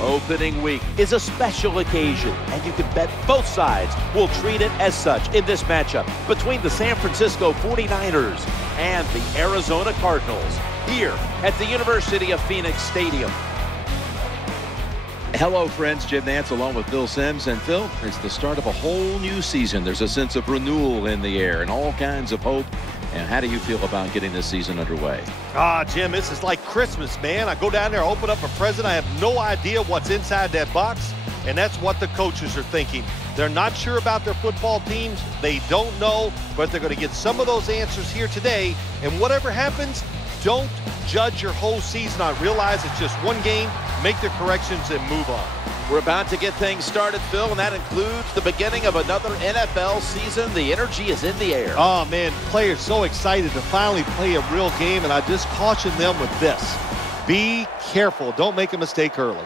Opening week is a special occasion, and you can bet both sides will treat it as such in this matchup between the San Francisco 49ers and the Arizona Cardinals here at the University of Phoenix Stadium. Hello, friends. Jim Nantz along with Bill Sims. And Phil, it's the start of a whole new season. There's a sense of renewal in the air and all kinds of hope. And how do you feel about getting this season underway? Jim, this is like Christmas, man. I go down there, open up a present. I have no idea what's inside that box, and that's what the coaches are thinking. They're not sure about their football teams. They don't know, but they're going to get some of those answers here today. And whatever happens, don't judge your whole season on. Realize it's just one game, make the corrections, and move on. We're about to get things started, Phil, and that includes the beginning of another NFL season. The energy is in the air. Oh, man, players so excited to finally play a real game, and I just caution them with this. Be careful. Don't make a mistake early.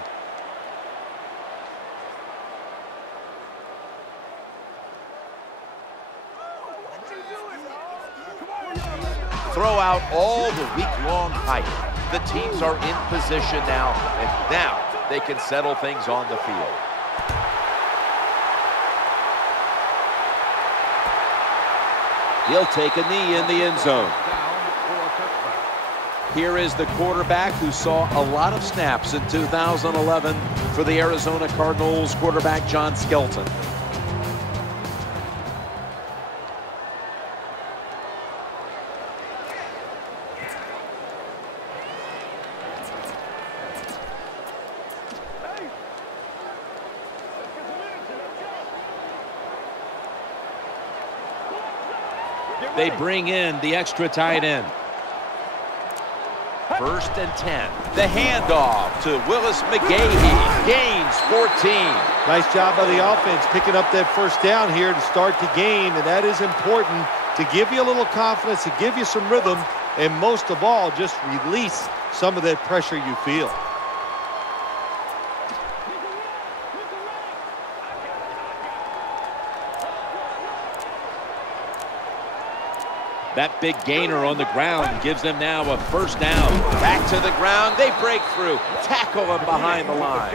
Throw out all the week-long hype. The teams are in position now, and now they can settle things on the field. He'll take a knee in the end zone. Here is the quarterback who saw a lot of snaps in 2011 for the Arizona Cardinals quarterback John Skelton. They bring in the extra tight end. 1st and 10. The handoff to Willis McGahee. Gains 14. Nice job by the offense picking up that first down here to start the game, and that is important to give you a little confidence, to give you some rhythm, and most of all, just release some of that pressure you feel. That big gainer on the ground gives them now a 1st down. Back to the ground. They break through. Tackle him behind the line.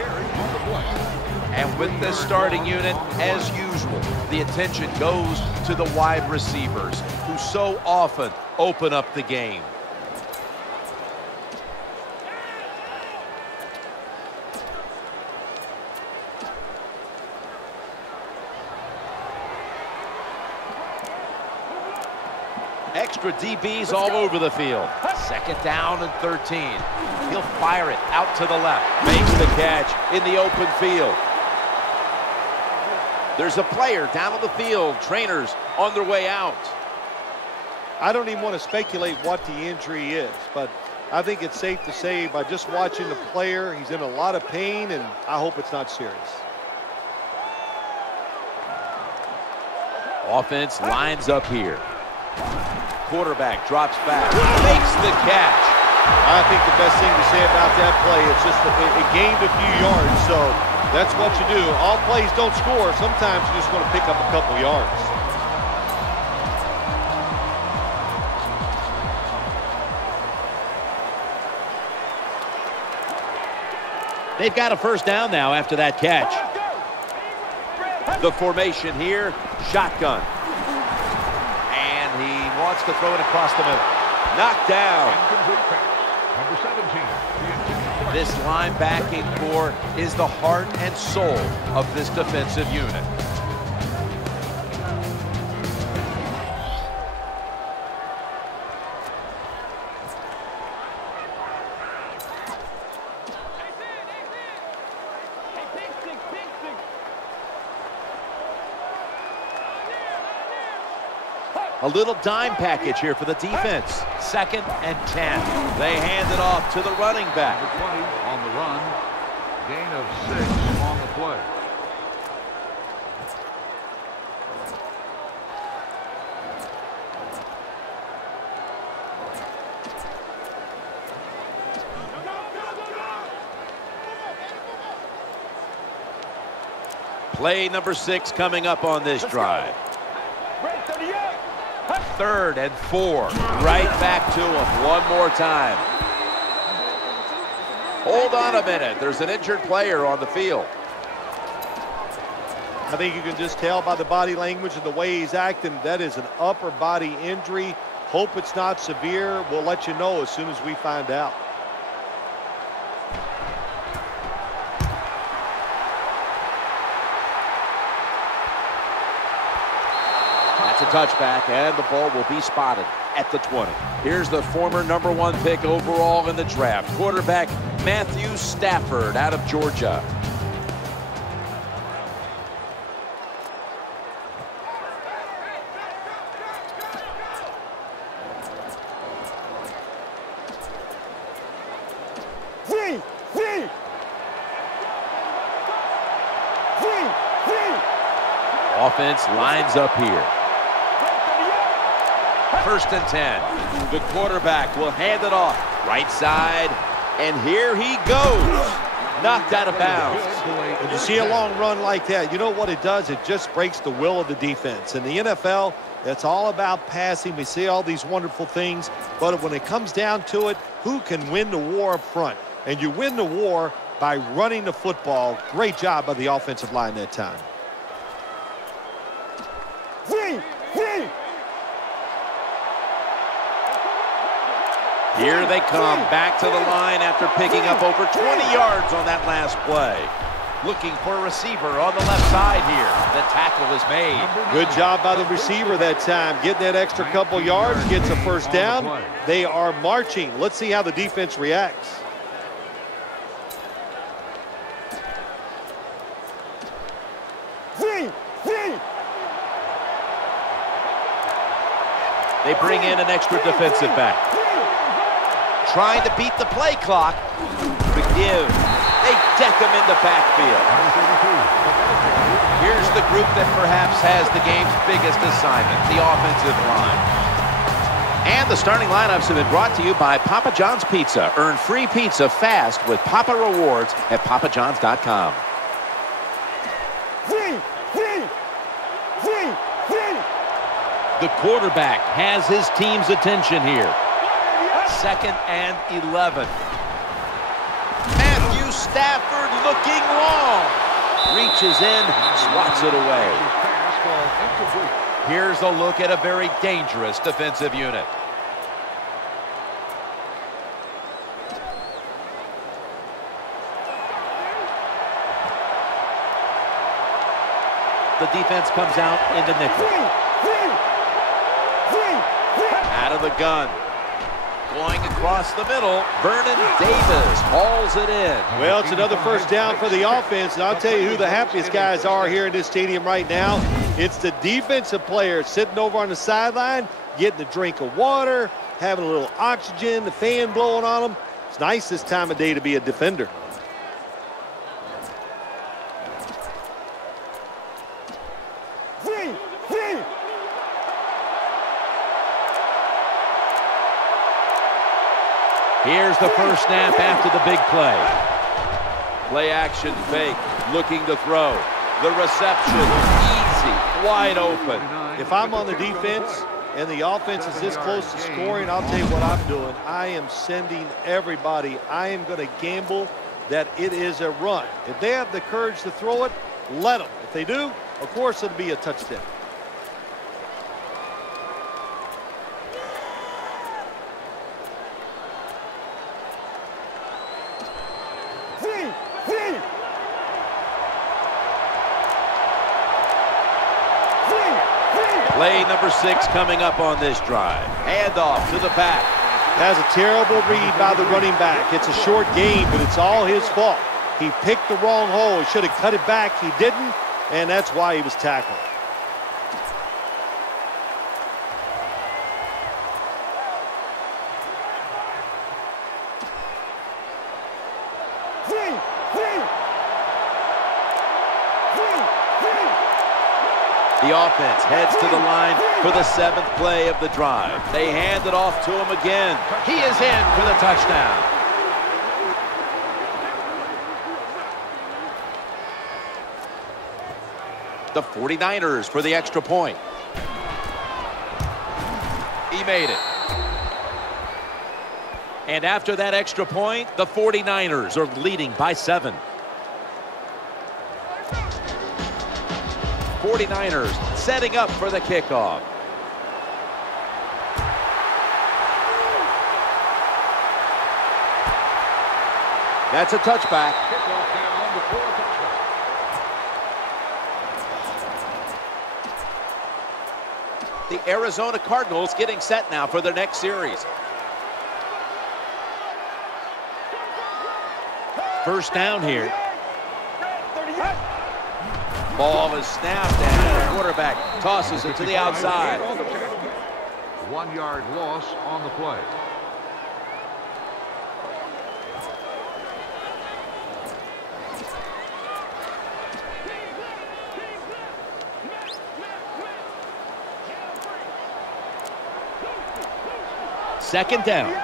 And with this starting unit, as usual, the attention goes to the wide receivers who so often open up the game. Extra DBs all over the field. 2nd down and 13. He'll fire it out to the left. Makes the catch in the open field. There's a player down on the field. Trainers on their way out. I don't even want to speculate what the injury is, but I think it's safe to say by just watching the player, he's in a lot of pain, and I hope it's not serious. Offense lines up here. Quarterback drops back, makes the catch. I think the best thing to say about that play is just it gained a few yards, so that's what you do. All plays don't score. Sometimes you just want to pick up a couple yards. They've got a 1st down now after that catch. The formation here, shotgun. Wants to throw it across the middle. Knocked down. This linebacking core is the heart and soul of this defensive unit. A little dime package here for the defense. 2nd and 10. They hand it off to the running back. Number 20 on the run. Gain of 6 on the play. Play number 6 coming up on this drive. 3rd and 4. Right back to him one more time. Hold on a minute. There's an injured player on the field. I think you can just tell by the body language and the way he's acting that is an upper body injury. Hope it's not severe. We'll let you know as soon as we find out. That's a touchback, and the ball will be spotted at the 20. Here's the former #1 pick overall in the draft, quarterback Matthew Stafford out of Georgia. Offense lines up here. 1st and 10. The quarterback will hand it off. Right side. And here he goes. Knocked out of bounds. When you see a long run like that, you know what it does? It just breaks the will of the defense. In the NFL, it's all about passing. We see all these wonderful things. But when it comes down to it, who can win the war up front? And you win the war by running the football. Great job by the offensive line that time. Here they come back to the line after picking up over 20 yards on that last play. Looking for a receiver on the left side here. The tackle is made. Good job by the receiver that time. Getting that extra couple yards, gets a 1st down. They are marching. Let's see how the defense reacts. They bring in an extra defensive back. Trying to beat the play clock. Forgive. They deck him in the backfield. Here's the group that perhaps has the game's biggest assignment, the offensive line. And the starting lineups have been brought to you by Papa John's Pizza. Earn free pizza fast with Papa Rewards at papajohns.com. The quarterback has his team's attention here. 2nd and 11. Matthew Stafford looking long. Reaches in, swats it away. Here's a look at a very dangerous defensive unit. The defense comes out in the nickel. Out of the gun. Going across the middle, Vernon Davis hauls it in. Well, it's another 1st down for the offense, and I'll tell you who the happiest guys are here in this stadium right now. It's the defensive players sitting over on the sideline, getting a drink of water, having a little oxygen, the fan blowing on them. It's nice this time of day to be a defender. Here's the 1st snap after the big play. Play action fake, looking to throw. The reception, easy, wide open. If I'm on the defense and the offense is this close to scoring, I'll tell you what I'm doing. I am sending everybody. I am going to gamble that it is a run. If they have the courage to throw it, let them. If they do, of course it'll be a touchdown. Play number 6 coming up on this drive. Handoff to the back. That's a terrible read by the running back. It's a short game, but it's all his fault. He picked the wrong hole. He should have cut it back. He didn't, and that's why he was tackled. The offense heads to the line for the 7th play of the drive. They hand it off to him again. He is in for the touchdown. The 49ers for the extra point. He made it. And after that extra point, the 49ers are leading by 7. 49ers setting up for the kickoff. That's a touchback. The Arizona Cardinals getting set now for their next series. First down here. Ball is snapped and the quarterback tosses it to the outside. 1 yard loss on the play. Second down.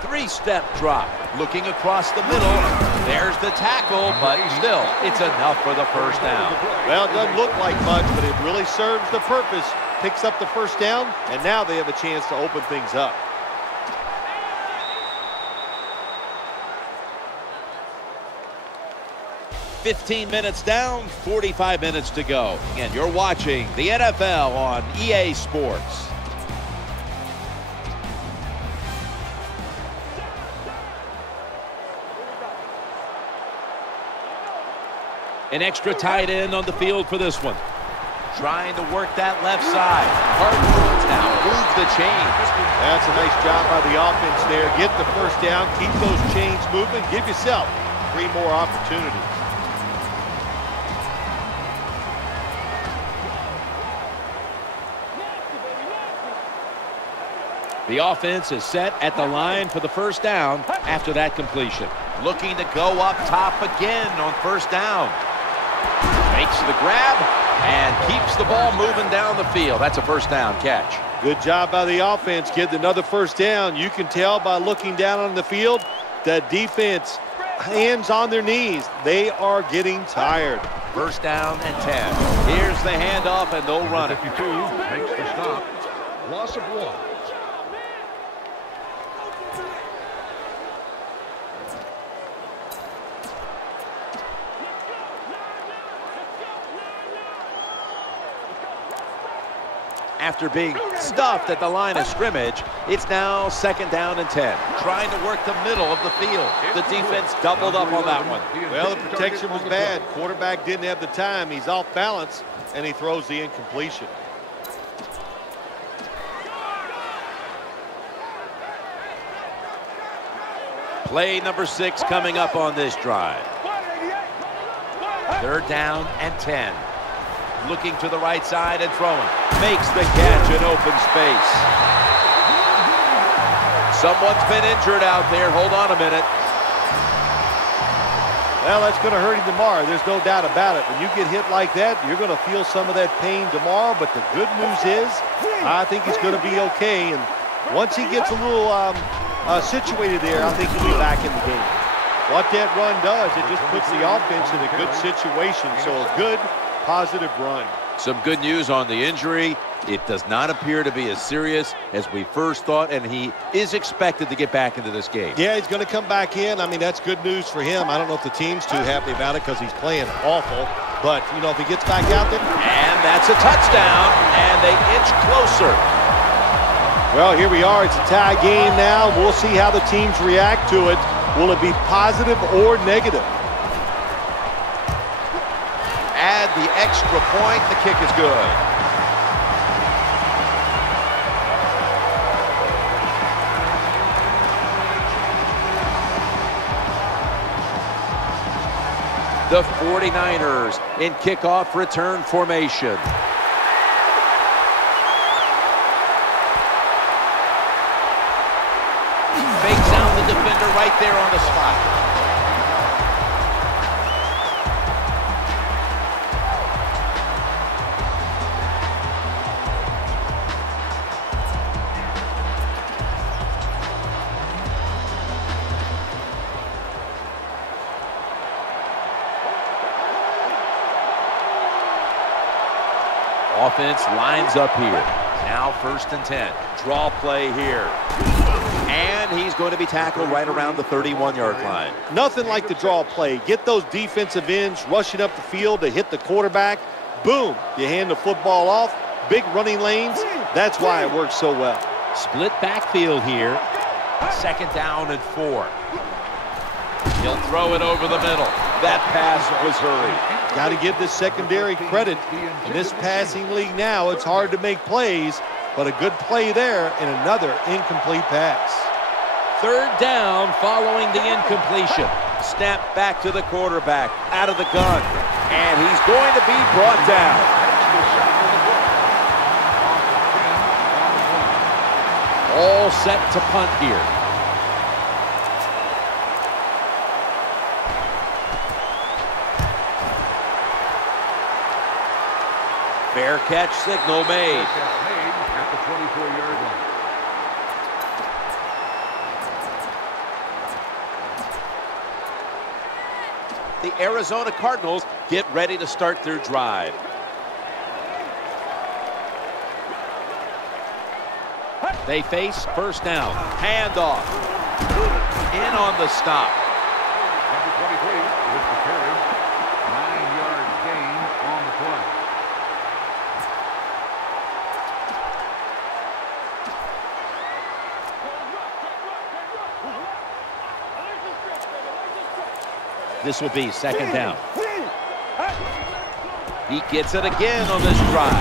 3-step drop. Looking across the middle. There's the tackle, but still, it's enough for the first down. Well, it doesn't look like much, but it really serves the purpose. Picks up the first down, and now they have a chance to open things up. "15 minutes down, 45 minutes to go. And you're watching the NFL on EA Sports. An extra tight end on the field for this one. Trying to work that left side. Cardinals now move the chains. That's a nice job by the offense there. Get the first down, keep those chains moving, give yourself 3 more opportunities. The offense is set at the line for the first down after that completion. Looking to go up top again on first down. Makes the grab and keeps the ball moving down the field. That's a first down catch. Good job by the offense, getting another first down. You can tell by looking down on the field that defense, hands on their knees. They are getting tired. First down and 10. Here's the handoff, and they'll run it. 52 makes the stop. Loss of 1. After being stuffed at the line of scrimmage, it's now second down and 10. Trying to work the middle of the field. The defense doubled up on that one. Well, the protection was bad. Quarterback didn't have the time. He's off balance, and he throws the incompletion. Play number 6 coming up on this drive. Third down and 10. Looking to the right side and throwing. Makes the catch in open space. Someone's been injured out there. Hold on a minute. Well, that's going to hurt him tomorrow. There's no doubt about it. When you get hit like that, you're going to feel some of that pain tomorrow. But the good news is, I think he's going to be okay. And once he gets a little situated there, I think he'll be back in the game. What that run does, it just puts the offense in a good situation. So a good, positive run. Some good news on the injury. It does not appear to be as serious as we first thought, and he is expected to get back into this game. Yeah, he's going to come back in. I mean, that's good news for him. I don't know if the team's too happy about it because he's playing awful. But, you know, if he gets back out there. And that's a touchdown, and they inch closer. Well, here we are. It's a tie game now. We'll see how the teams react to it. Will it be positive or negative? Add the extra point. The kick is good. The 49ers in kickoff return formation. Fakes out the defender right there on the spot. Offense lines up here. Now 1st and 10. Draw play here. And he's going to be tackled right around the 31-yard line. Nothing like the draw play. Get those defensive ends rushing up the field to hit the quarterback. Boom, you hand the football off. Big running lanes. That's why it works so well. Split backfield here. 2nd down and 4. He'll throw it over the middle. That pass was hurried. Got to give this secondary credit. In this passing league now, it's hard to make plays, but a good play there and another incomplete pass. 3rd down following the incompletion. Snap back to the quarterback, out of the gun, and he's going to be brought down. All set to punt here. Fair catch signal made. At the 24-yard line. The Arizona Cardinals get ready to start their drive. They face 1st down. Handoff. In on the stop. Number 23 with the carry. 9-yard gain on the play. This will be 2nd down. He gets it again on this drive.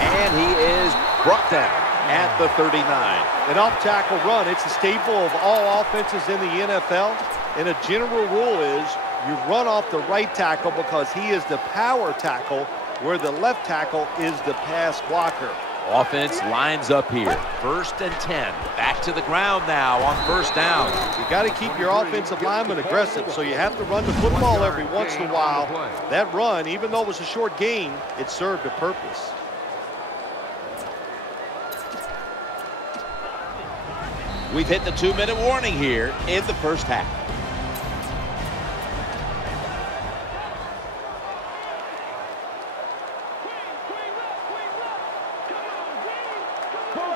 And he is brought down at the 39. An off-tackle run, it's a staple of all offenses in the NFL. And a general rule is you run off the right tackle because he is the power tackle, where the left tackle is the pass blocker. Offense lines up here. 1st and 10. Back to the ground now on 1st down. You got to keep your offensive lineman aggressive, so you have to run the football every once in a while. That run, even though it was a short gain, it served a purpose. We've hit the 2-minute warning here in the 1st half.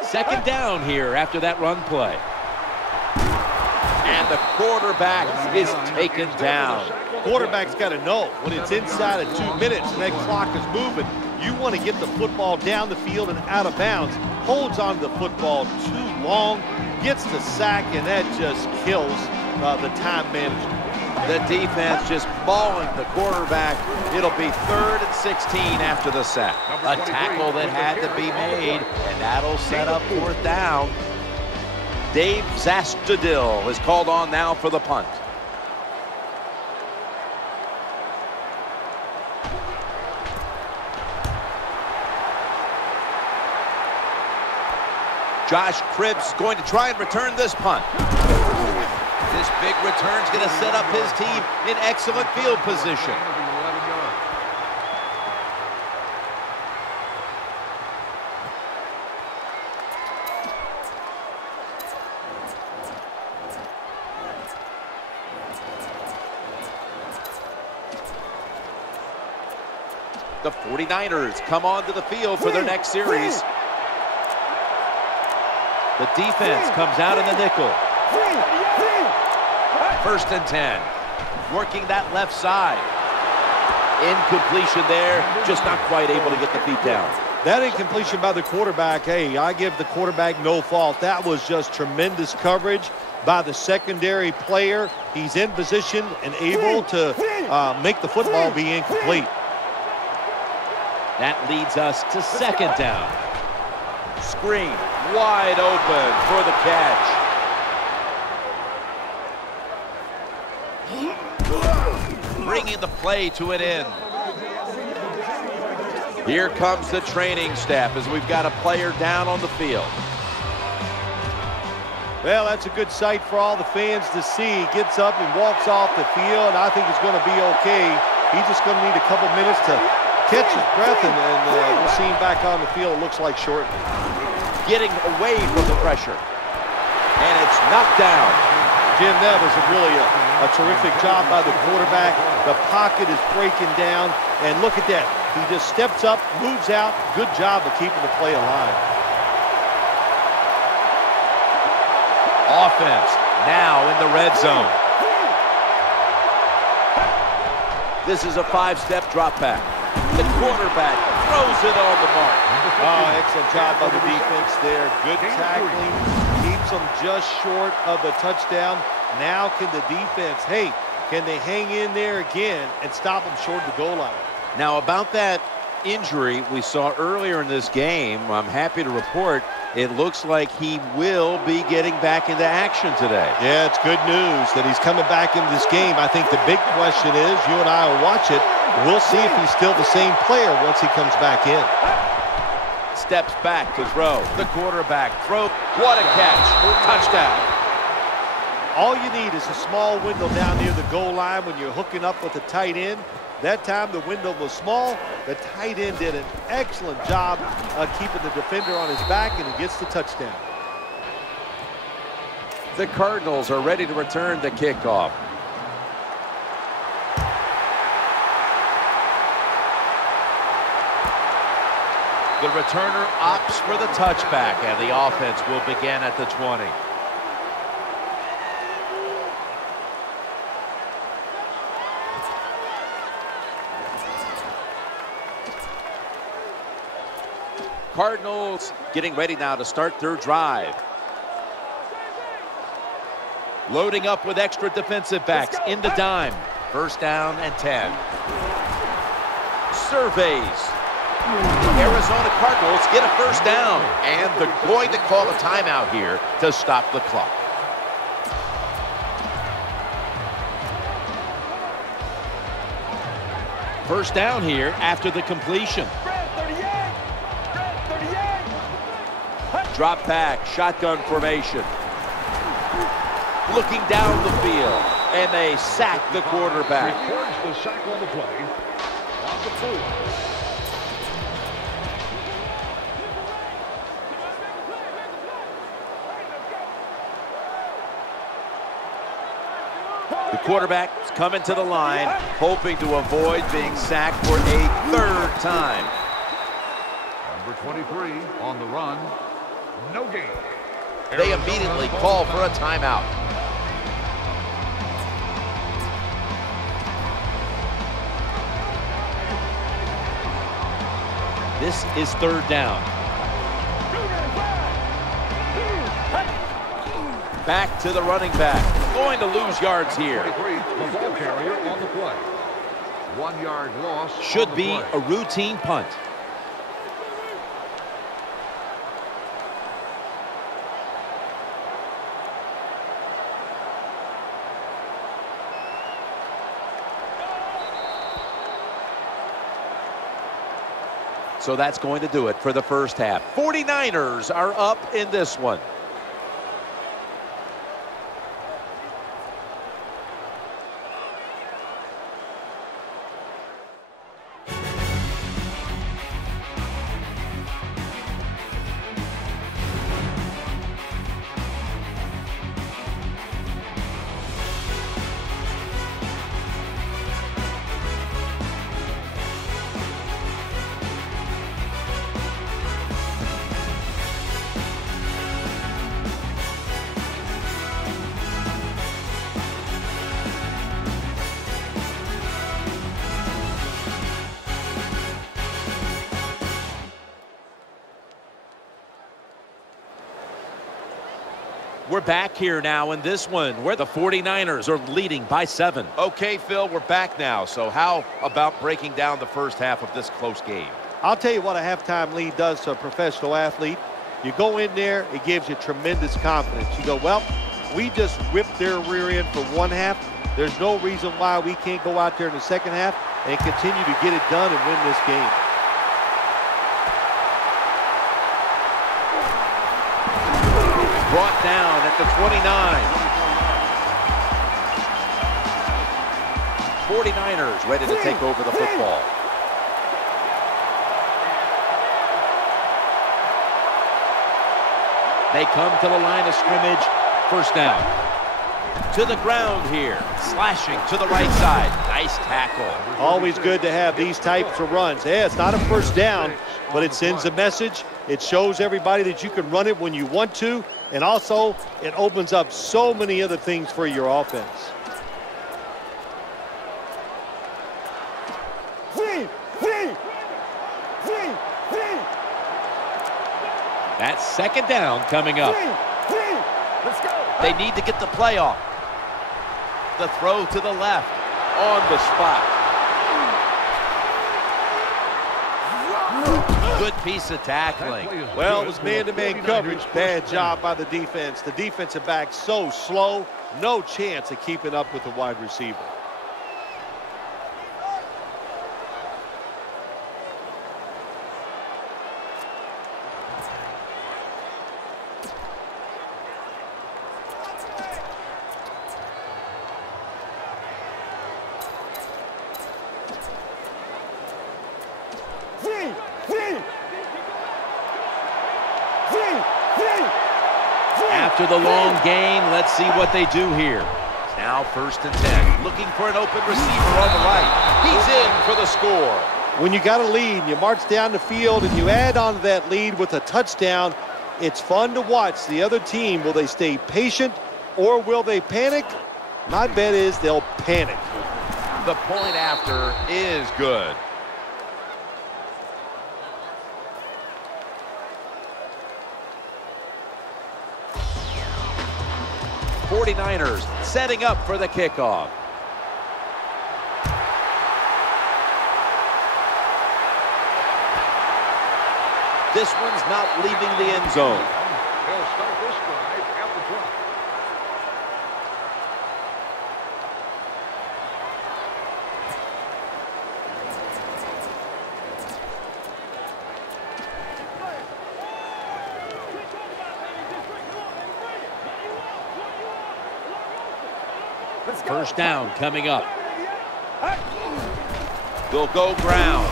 Second down here after that run play. And the quarterback is taken down. Quarterback's got to know when it's inside of 2 minutes and that clock is moving, you want to get the football down the field and out of bounds. Holds on to the football too long, gets the sack, and that just kills the time management. The defense just mauling the quarterback. It'll be 3rd and 16 after the sack. A tackle that had to be made, and that'll set up 4th down. Dave Zastudil is called on now for the punt. Josh Cribbs going to try and return this punt. This big return's going to set up his team in excellent field position. The 49ers come onto the field for their next series. The defense comes out in the nickel. 1st and 10. Working that left side. Incompletion there. Just not quite able to get the feet down. That incompletion by the quarterback, hey, I give the quarterback no fault. That was just tremendous coverage by the secondary player. He's in position and able to make the football be incomplete. That leads us to 2nd down. Screen wide open for the catch. Bringing the play to an end. Here comes the training staff as we've got a player down on the field. Well, that's a good sight for all the fans to see. He gets up and walks off the field. I think it's going to be okay. He's just going to need a couple minutes to catch his breath, and we'll see him back on the field, it looks like, shortly. Getting away from the pressure. And it's knocked down. Jim, that was really a terrific job by the quarterback. The pocket is breaking down, and look at that. He just steps up, moves out. Good job of keeping the play alive. Offense now in the red zone. This is a 5-step drop back. The quarterback throws it on the mark. Oh, excellent job by the defense there. Good tackling. Keeps them just short of the touchdown. Now can the defense, can they hang in there again and stop them short of the goal line? Now, about that injury we saw earlier in this game, I'm happy to report it looks like he will be getting back into action today. Yeah, it's good news that he's coming back into this game. I think the big question is, you and I will watch it. We'll see if he's still the same player once he comes back in. Steps back to throw. The quarterback throw. What a catch. Touchdown. All you need is a small window down near the goal line when you're hooking up with the tight end. That time the window was small. The tight end did an excellent job of keeping the defender on his back, and he gets the touchdown. The Cardinals are ready to return the kickoff. The returner opts for the touchback, and the offense will begin at the 20. Cardinals getting ready now to start their drive. Loading up with extra defensive backs in the dime. First down and 10. Surveys. Arizona Cardinals get a first down, and they're going to call a timeout here to stop the clock. First down here after the completion. Drop back, shotgun formation. Looking down the field, and they sack the quarterback. Records the sack on the play. On the field. The quarterback's coming to the line, hoping to avoid being sacked for a third time. Number 23 on the run. No gain. They immediately call for a timeout. This is third down. Back to the running back. Going to lose yards here. 23, the ball carrier on the play. 1 yard loss. Should be a routine punt. So that's going to do it for the first half. 49ers are up in this one. We're back here now in this one where the 49ers are leading by 7. Okay, Phil, we're back now. So how about breaking down the first half of this close game? I'll tell you what a halftime lead does to a professional athlete. You go in there, it gives you tremendous confidence. You go, well, we just whipped their rear end for one half. There's no reason why we can't go out there in the second half and continue to get it done and win this game. Brought down at the 29. 49ers ready to take over the football. They come to the line of scrimmage. First down. To the ground here. Slashing to the right side. Nice tackle. Always good to have these types of runs. Yeah, it's not a first down, but it sends a message. It shows everybody that you can run it when you want to. And also, it opens up so many other things for your offense. That's second down coming up. Let's go. They need to get the play off. The throw to the left. On the spot. Good piece of tackling. Well, it was man-to-man coverage. Bad job by the defense. The defensive back so slow. No chance of keeping up with the wide receiver. After the long gain, let's see what they do here. Now 1st and 10. Looking for an open receiver on the right. He's in for the score. When you got a lead, you march down the field and you add on to that lead with a touchdown, it's fun to watch the other team. Will they stay patient or will they panic? My bet is they'll panic. The point after is good. 49ers setting up for the kickoff. This one's not leaving the end zone. They'll start this drive at the 20. First down coming up. They'll go ground.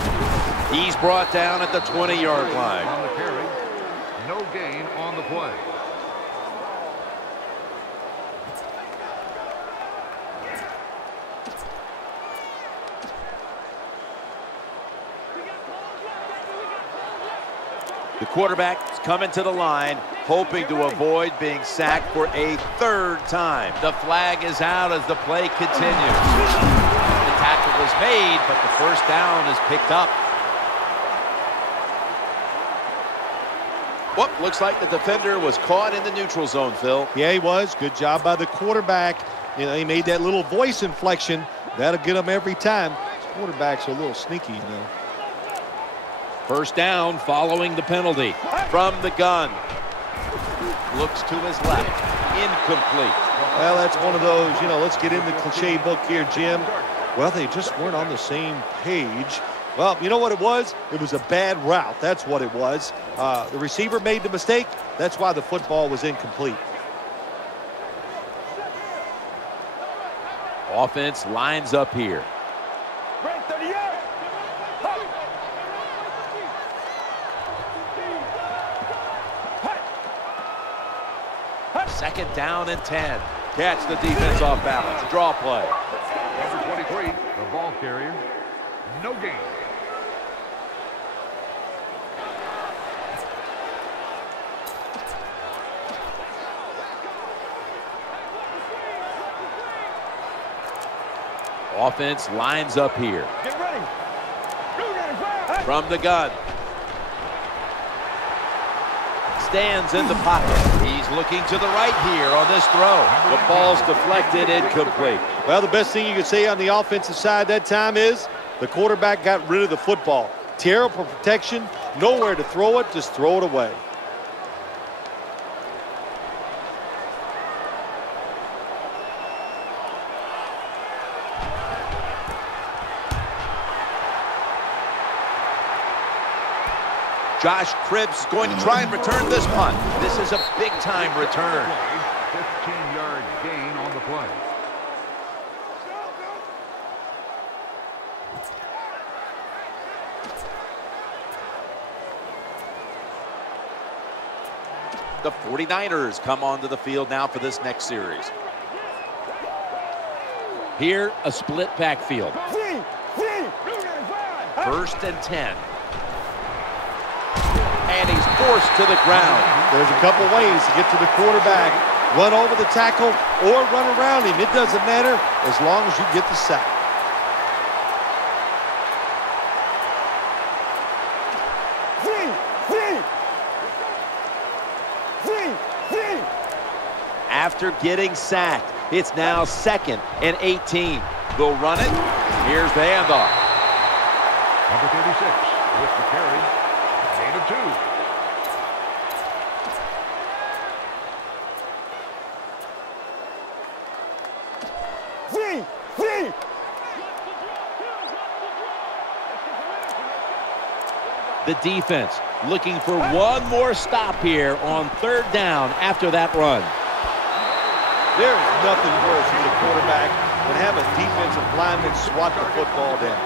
He's brought down at the 20-yard line. On the carry. No gain on the play. The quarterback's coming to the line, hoping to avoid being sacked for a 3rd time. The flag is out as the play continues. The tackle was made, but the first down is picked up. Well, looks like the defender was caught in the neutral zone, Phil. Yeah, he was. Good job by the quarterback. You know, he made that little voice inflection. That'll get him every time. Quarterbacks are a little sneaky, you know. First down following the penalty. From the gun. Looks to his left. Incomplete. Well, that's one of those, you know, let's get in the cliche book here, Jim. Well, they just weren't on the same page. Well, you know what it was? It was a bad route. That's what it was. The receiver made the mistake. That's why the football was incomplete. Offense lines up here. Second down and 10. Catch the defense off balance. Draw play. Number 23, the ball carrier. No gain. Offense lines up here. Get ready. From the gun. Stands in the pocket. He's looking to the right here on this throw. The ball's deflected, incomplete. Well, the best thing you could say on the offensive side that time is the quarterback got rid of the football. Terrible protection, nowhere to throw it, just throw it away. Josh Cribbs is going to try and return this punt. This is a big-time return. 15-yard gain on the play. The 49ers come onto the field now for this next series. Here, a split backfield. 1st and 10. And he's forced to the ground. There's a couple ways to get to the quarterback. Run over the tackle or run around him. It doesn't matter as long as you get the sack. After getting sacked, it's now 2nd and 18. They'll run it. Here's the handoff. Number 36 with the carry. Gain of 2. The defense looking for one more stop here on 3rd down after that run. There is nothing worse for the quarterback than have a defensive lineman swat the football down.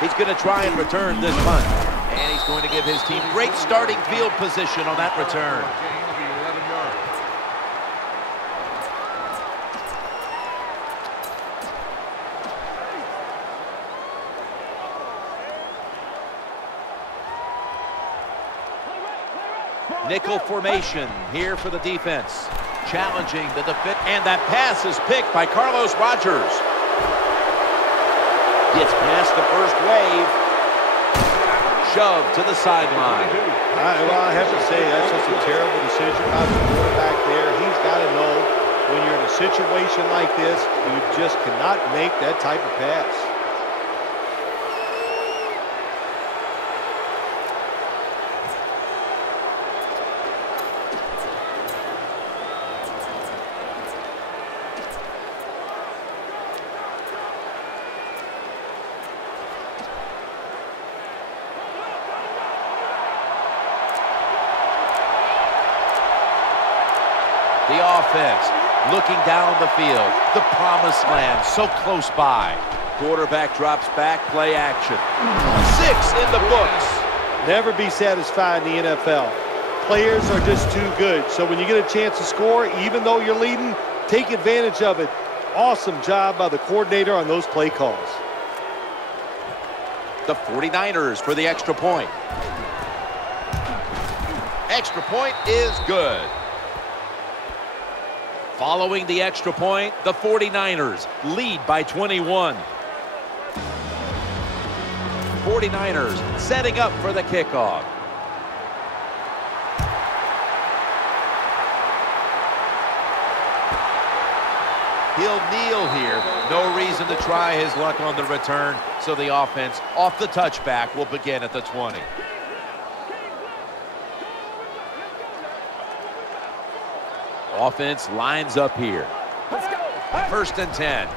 He's going to try and return this punt. And he's going to give his team great starting field position on that return. Gain of 11 yards. Nickel formation here for the defense. Challenging the defense. And that pass is picked by Carlos Rogers. Gets past the first wave. Shoved to the sideline. Well, I have to say, that's just a terrible decision by the quarterback there. He's got to know when you're in a situation like this, you just cannot make that type of pass. The offense looking down the field. The promised land so close by. Quarterback drops back, play action. 6 in the books. Never be satisfied in the NFL. Players are just too good. So when you get a chance to score, even though you're leading, take advantage of it. Awesome job by the coordinator on those play calls. The 49ers for the extra point. Extra point is good. Following the extra point, the 49ers lead by 21. 49ers setting up for the kickoff. He'll kneel here. No reason to try his luck on the return, so the offense off the touchback will begin at the 20. Offense lines up here. 1st and 10.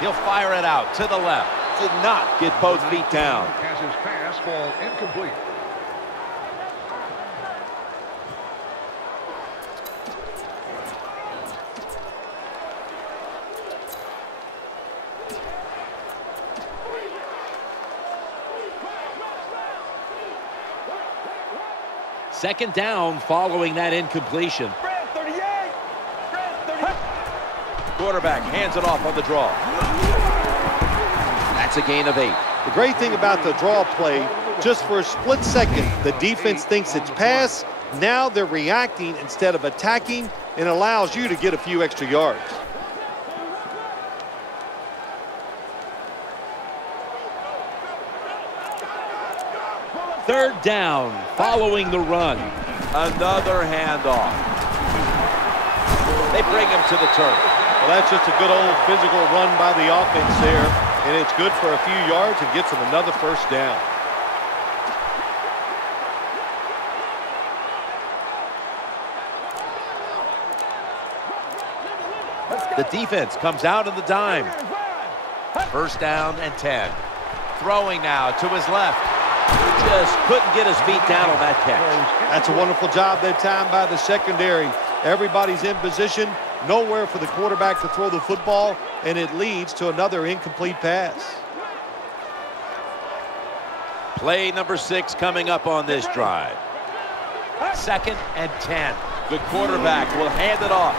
He'll fire it out to the left. Did not get both feet down. Has his pass fall incomplete. Second down following that incompletion. Quarterback hands it off on the draw. That's a gain of 8. The great thing about the draw play, just for a split second, the defense thinks it's pass. Now they're reacting instead of attacking, and allows you to get a few extra yards. Third down following the run. Another handoff. They bring him to the turf. Well, that's just a good old physical run by the offense there, and it's good for a few yards and gets them another 1st down. The defense comes out of the dime. 1st down and 10. Throwing now to his left. Just couldn't get his feet down on that catch. That's a wonderful job that time by the secondary. Everybody's in position, nowhere for the quarterback to throw the football, and it leads to another incomplete pass. Play number 6 coming up on this drive. 2nd and 10. The quarterback will hand it off.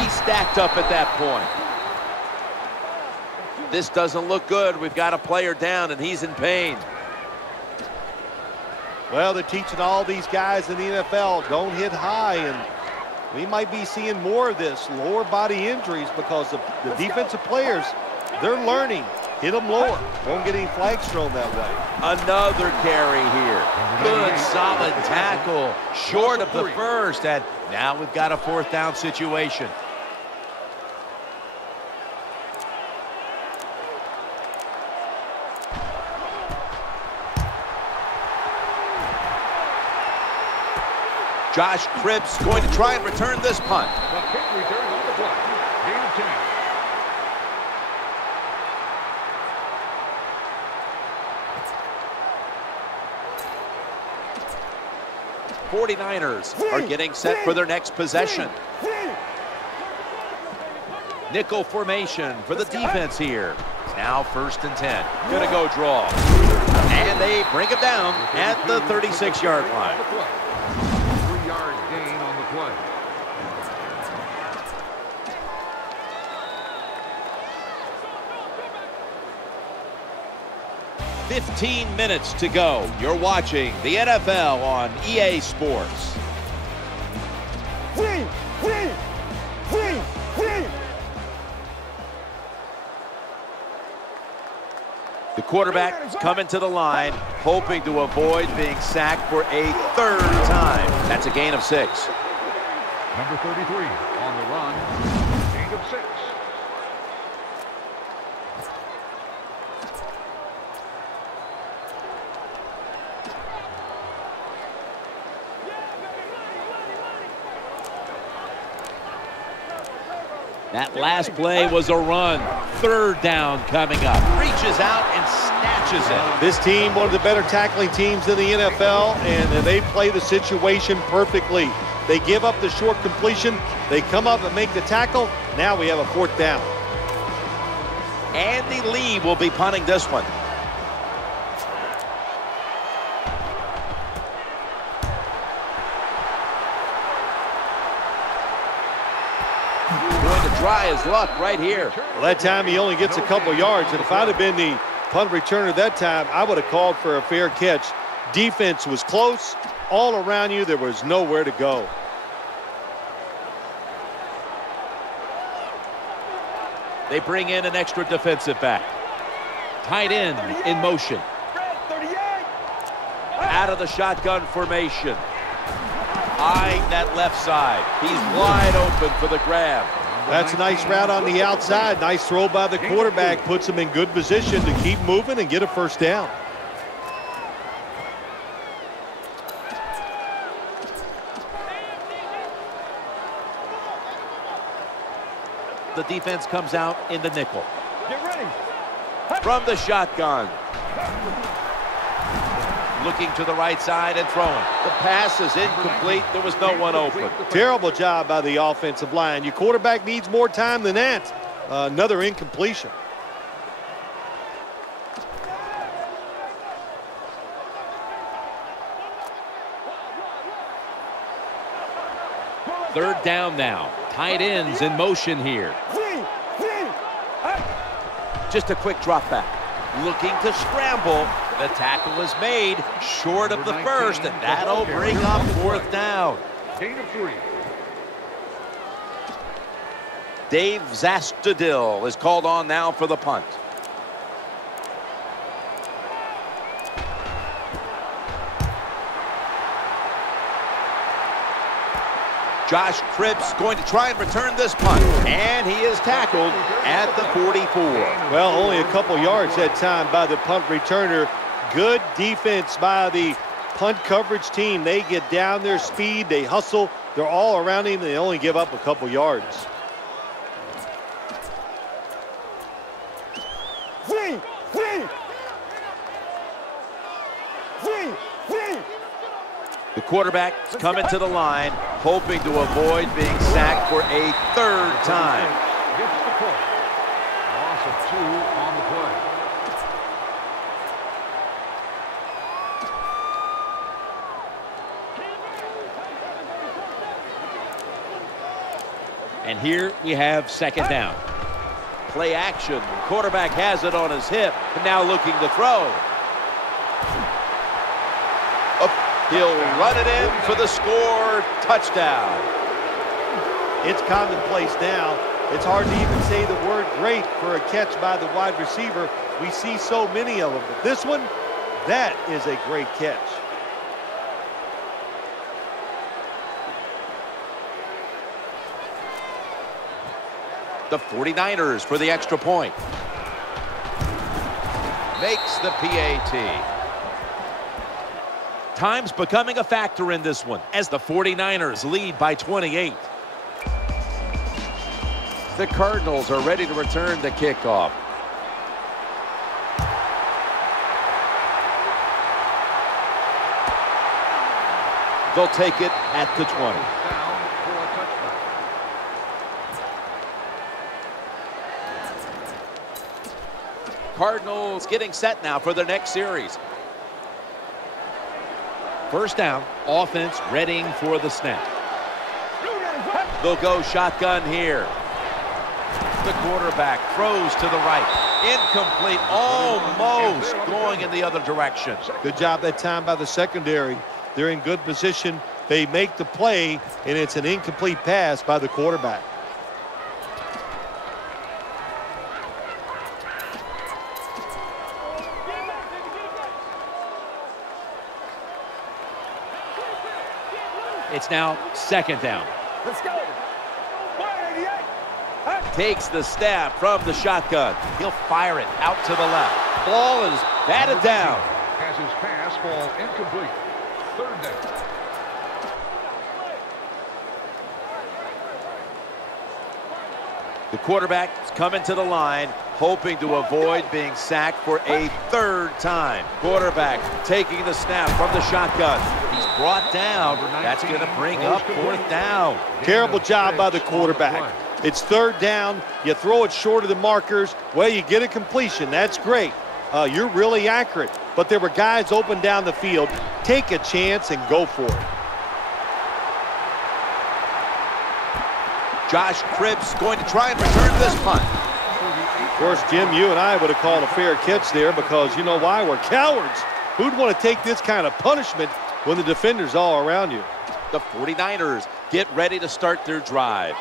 He's stacked up at that point. This doesn't look good. We've got a player down, and he's in pain. Well, they're teaching all these guys in the NFL, don't hit high, and we might be seeing more of this, lower body injuries, because the defensive players, they're learning. Hit them lower. Won't get any flags thrown that way. Another carry here. Good, solid tackle. Short of the first, and now we've got a 4th down situation. Josh Cribbs going to try and return this punt. The kick return on the play. Gain of 10. 49ers are getting set for their next possession. Nickel formation for the defense here. Now 1st and 10. Gonna go draw. And they bring him down at the 36-yard line. 3-yard gain on the play. 15 minutes to go. You're watching the NFL on EA Sports. The quarterback coming to the line, hoping to avoid being sacked for a 3rd time. That's a gain of 6. Number 33 on the run. Gain of 6. That last play was a run. 3rd down coming up. Reaches out and snatches it. This team, one of the better tackling teams in the NFL, and they play the situation perfectly. They give up the short completion. They come up and make the tackle. Now we have a 4th down. Andy Lee will be punting this one. Try his luck right here. Well, that time he only gets a couple yards, and if I'd have been the punt returner that time, I would have called for a fair catch. Defense was close. All around you, there was nowhere to go. They bring in an extra defensive back. Tight end in motion. Out of the shotgun formation. Eyeing that left side. He's wide open for the grab. That's a nice route on the outside. Nice throw by the quarterback. Puts him in good position to keep moving and get a 1st down. The defense comes out in the nickel. Get ready. From the shotgun. Looking to the right side and throwing. The pass is incomplete. There was no one open. Terrible job by the offensive line. Your quarterback needs more time than that. Another incompletion. 3rd down now. Tight ends in motion here. Just a quick drop back. Looking to scramble. The tackle is made short of the first, and that'll bring up 4th down. Gain of 3. Dave Zastudil is called on now for the punt. Josh Cribbs going to try and return this punt, and he is tackled at the 44. Well, only a couple yards that time by the punt returner. Good defense by the punt coverage team. They get down their speed, they hustle, they're all around him, they only give up a couple yards. The quarterback's coming to the line, hoping to avoid being sacked for a 3rd time. Gets the play. Loss of 2 on the play. And here we have second down. Play action. Quarterback has it on his hip. And now looking to throw. He'll run it in for the score. Touchdown. It's commonplace now. It's hard to even say the word great for a catch by the wide receiver. We see so many of them. But this one, that is a great catch. The 49ers for the extra point. Makes the PAT. Time's becoming a factor in this one as the 49ers lead by 28. The Cardinals are ready to return the kickoff. They'll take it at the 20. Cardinals getting set now for their next series. First down, offense readying for the snap. They'll go shotgun here. The quarterback throws to the right. Incomplete, almost going in the other direction. Good job that time by the secondary. They're in good position. They make the play, and it's an incomplete pass by the quarterback. It's now second down. Let's go. Takes the snap from the shotgun. He'll fire it out to the left. Ball is batted down. Has his pass fall incomplete. Third down. The quarterback is coming to the line, hoping to avoid being sacked for a third time. Quarterback taking the snap from the shotgun. He's brought down. That's going to bring up fourth down. Terrible job by the quarterback. It's third down. You throw it short of the markers. Well, you get a completion. That's great. You're really accurate. But there were guys open down the field. Take a chance and go for it. Josh Cribbs going to try and return this punt. Of course, Jim, you and I would have called a fair catch there because you know why? We're cowards. Who'd want to take this kind of punishment when the defender's all around you? The 49ers get ready to start their drive.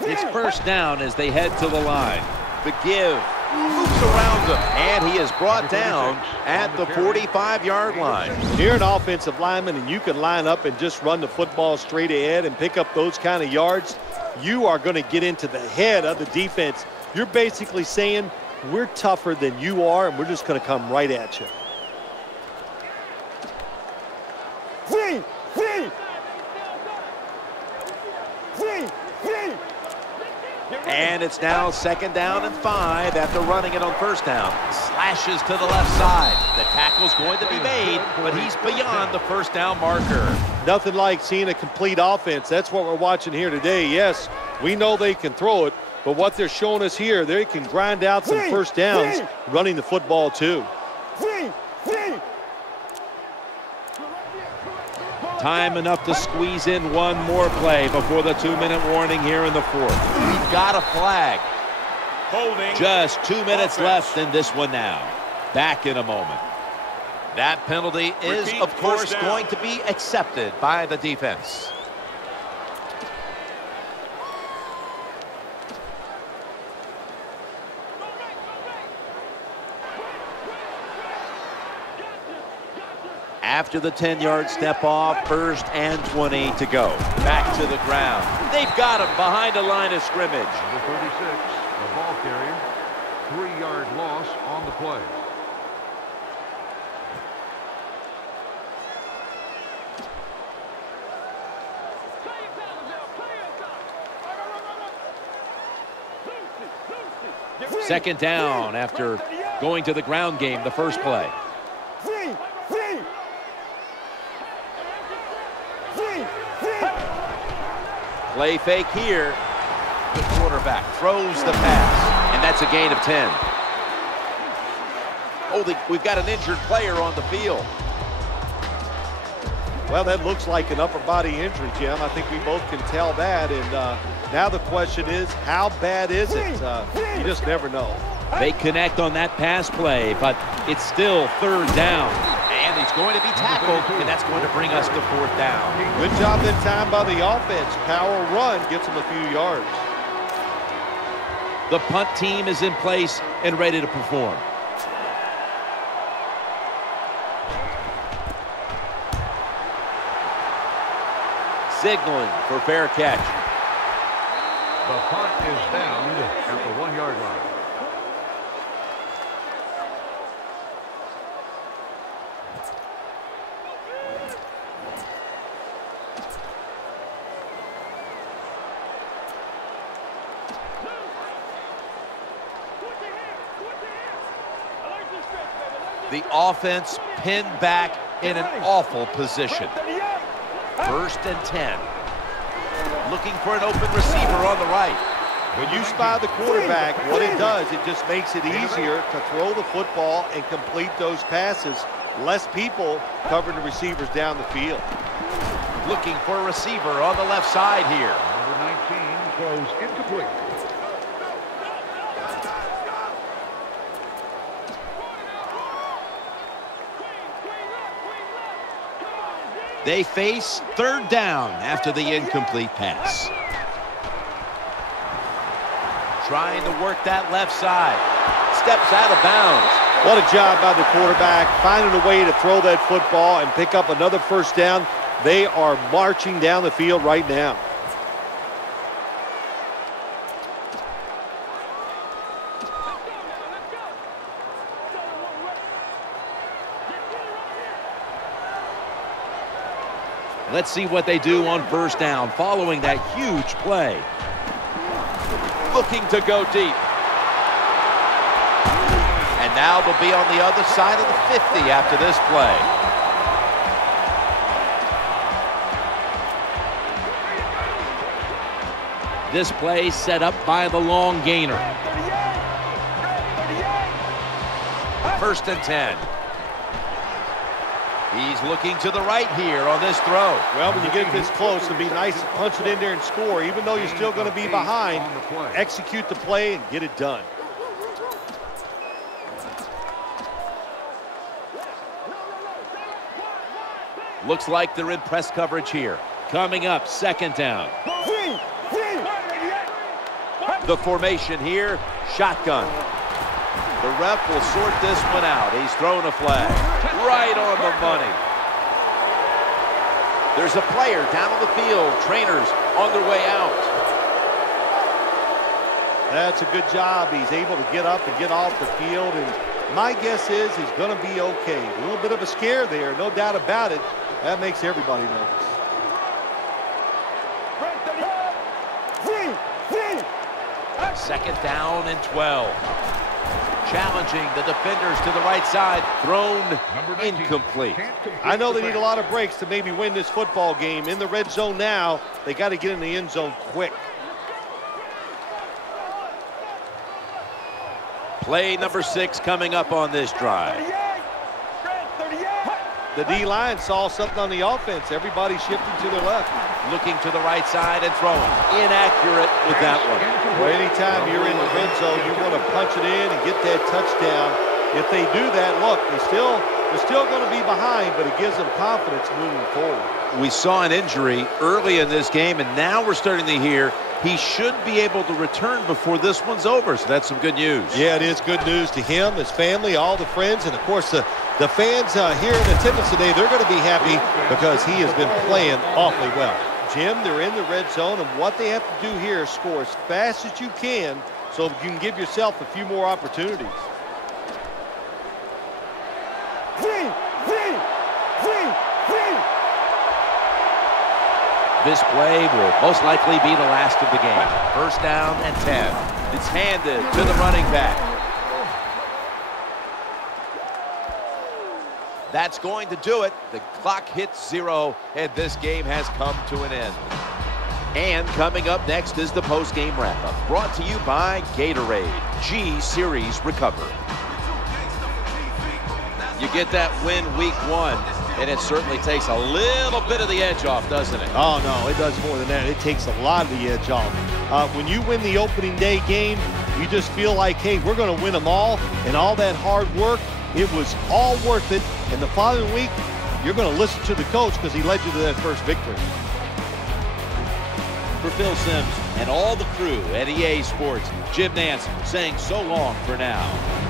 It's first down as they head to the line. The give moves around him, and he is brought down at the 45-yard line. You're an offensive lineman, and you can line up and just run the football straight ahead and pick up those kind of yards. You are going to get into the head of the defense. You're basically saying, we're tougher than you are, and we're just going to come right at you. And it's now second down and 5 after running it on first down. Slashes to the left side. The tackle's going to be made, but he's beyond the first down marker. Nothing like seeing a complete offense. That's what we're watching here today. Yes, we know they can throw it, but what they're showing us here, they can grind out some first downs running the football too. Time enough to squeeze in one more play before the 2-minute warning here in the fourth. We've got a flag. Holding. Just 2 minutes left in this one now. Back in a moment. That penalty is, of course, going to be accepted by the defense. After the 10-yard step off, first and 20 to go. Back to the ground. They've got him behind the line of scrimmage. Number 36, the ball carrier. 3-yard loss on the play. Second down after going to the ground game the first play. Play fake here. The quarterback throws the pass, and that's a gain of 10. Oh, we've got an injured player on the field. Well, that looks like an upper body injury, Jim. I think we both can tell that. And now the question is, how bad is it? You just never know. They connect on that pass play, but it's still 3rd down. And he's going to be tackled, and that's going to bring us to 4th down. Good job that time by the offense. Power run gets them a few yards. The punt team is in place and ready to perform. Signaling for fair catch. The punt is down at the 1-yard line. The offense pinned back in an awful position. 1st and 10. Looking for an open receiver on the right. When you spy the quarterback, what it does, it just makes it easier to throw the football and complete those passes. Less people covering the receivers down the field. Looking for a receiver on the left side here. Number 19 throws incomplete. They face 3rd down after the incomplete pass. Trying to work that left side. Steps out of bounds. What a job by the quarterback, finding a way to throw that football and pick up another 1st down. They are marching down the field right now. Let's see what they do on 1st down following that huge play. Looking to go deep. And now they'll be on the other side of the 50 after this play. This play set up by the long gainer. 1st and 10. He's looking to the right here on this throw. Well, when you get this close, it'd be nice to punch it in there and score. Even though you're still going to be behind, execute the play and get it done. Looks like they're in press coverage here. Coming up, 2nd down. The formation here, shotgun. The ref will sort this one out. He's thrown a flag. Right on the money. There's a player down on the field. Trainers on their way out. That's a good job. He's able to get up and get off the field. And my guess is he's going to be okay. A little bit of a scare there, no doubt about it. That makes everybody nervous. 2nd down and 12. Challenging the defenders to the right side. Thrown incomplete. I know they need a lot of breaks to maybe win this football game. In the red zone now, they got to get in the end zone quick. Play number 6 coming up on this drive. The D-line saw something on the offense. Everybody shifting to their left. Looking to the right side and throwing. Inaccurate with that one. Well, anytime you're in the red zone, you want to punch it in and get that touchdown. If they do that, look, they're still going to be behind, but it gives them confidence moving forward. We saw an injury early in this game, and now we're starting to hear he should be able to return before this one's over, so that's some good news. Yeah, it is good news to him, his family, all the friends, and, of course, the fans here in attendance today. They're going to be happy because he has been playing awfully well. Jim, they're in the red zone, and what they have to do here is score as fast as you can so you can give yourself a few more opportunities. This play will most likely be the last of the game. 1st down and 10. It's handed to the running back. That's going to do it. The clock hits 0, and this game has come to an end. And coming up next is the post-game wrap-up, brought to you by Gatorade G-Series Recover. You get that win week 1. And it certainly takes a little bit of the edge off, doesn't it? Oh, no, it does more than that. It takes a lot of the edge off. When you win the opening day game, you just feel like, hey, we're going to win them all. And all that hard work, it was all worth it. And the following week, you're going to listen to the coach because he led you to that first victory. For Phil Simms and all the crew at EA Sports, Jim Nance saying so long for now.